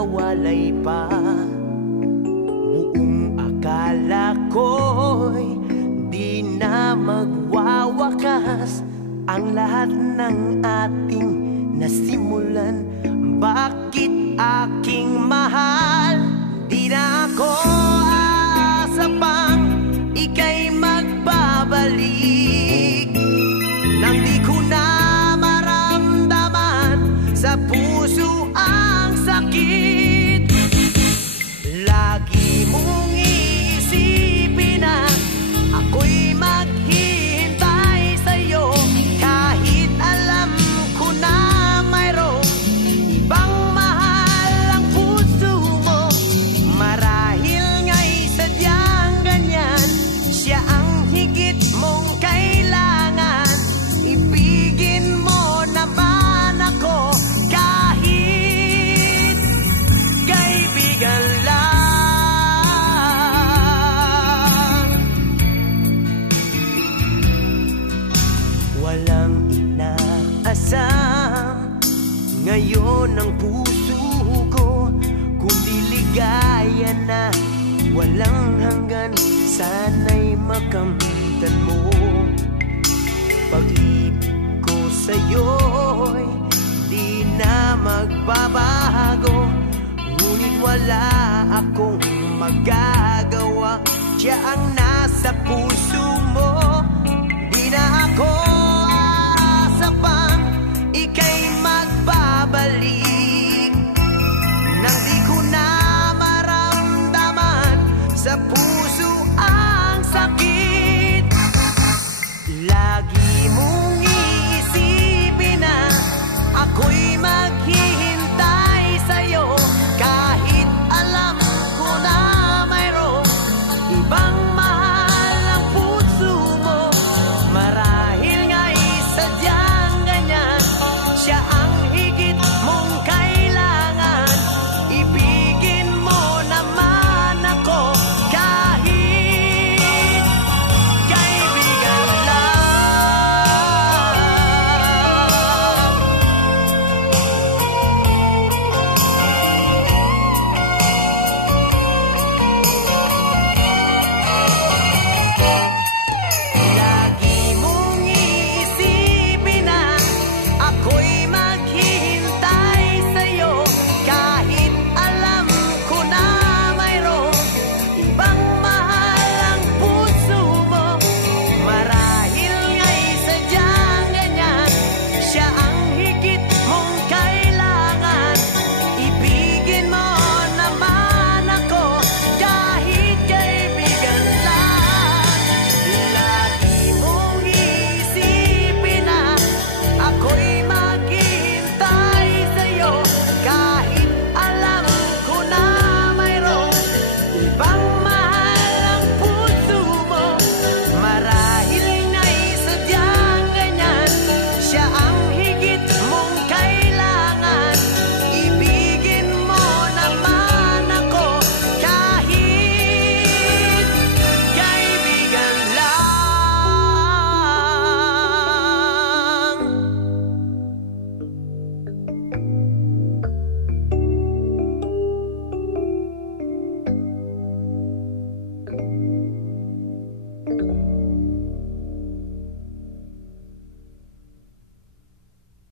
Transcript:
nawalay pa. Buong akala ko'y di na magwawakas ang lahat ng ating nasimulan. Bakit aking mahal, di na ako aasa pang ika'y magbabalik, nang di ko na maramdaman sa puso ang sakit. Lagi mong iisipin na ako'y maghihintay sa'yo, kahit alam ko na mayroong ibang mahal ang puso mo. Marahil nga'y sadyang ganyan, siya ang higit mong kailangan. Ibigin mo naman ako kahit kaibigan lang. Walang inaasam ngayon ang puso ko, kundi ligaya na walang hanggan. Sana'y makamtan mo. Pag-ibig ko sa'yo'y di na magbabago, ngunit wala akong magagawa. Siya ang nasa puso mo, di na ako